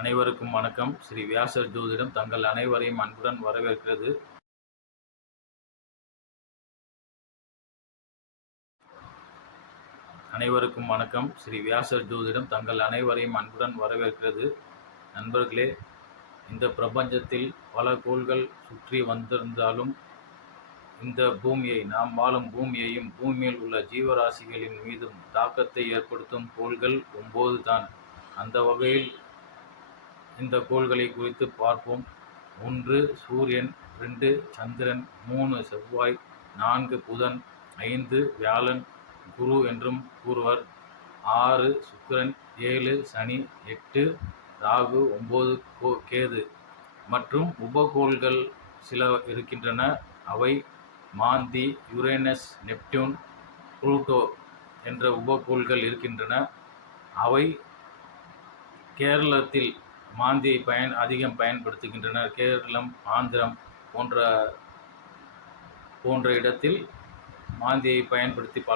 அனைவருக்கும் வணக்கம். ஸ்ரீ வியாசர் ஜோதிடம் தங்கள் அனைவரையும் அன்புடன் வரவேற்கிறது. அனைவருக்கும் வணக்கம். ஸ்ரீ வியாசர் ஜோதிடம் தங்கள் அனைவரையும் அன்புடன் வரவேற்கிறது. நண்பர்களே இந்த பிரபஞ்சத்தில் பல கோள்கள் சுற்றி வந்திருந்தாலும் இந்த பூமியை நாம் வாழும் பூமியையும் பூமியில் உள்ள ஜீவராசிகளின் மீதும் தாக்கத்தை ஏற்படுத்தும் கோள்கள் ஒம்போது தான் அந்த வகையில் இந்த கோள்களை குறித்து பார்ப்போம். ஒன்று சூரியன். ரெண்டு சந்திரன். மூணு செவ்வாய். நான்கு புதன். ஐந்து வியாழன். குரு என்றும் கூறுவர். ஆறு சுக்கிரன். ஏழு சனி. எட்டு ராகு. ஒம்பது கோ கேது. மற்றும் உபகோள்கள் சில இருக்கின்றன. அவை மாந்தி யுரேனஸ் நெப்டியூன் புளூட்டோ என்ற உபகோள்கள் இருக்கின்றன. அவை கேரளத்தில் மாந்தியை பயன் அதிகம் பயன்படுத்துகின்றனர். கேரளம் ஆந்திரம் போன்ற போன்ற இடத்தில் மாந்தியை பயன்படுத்தி பல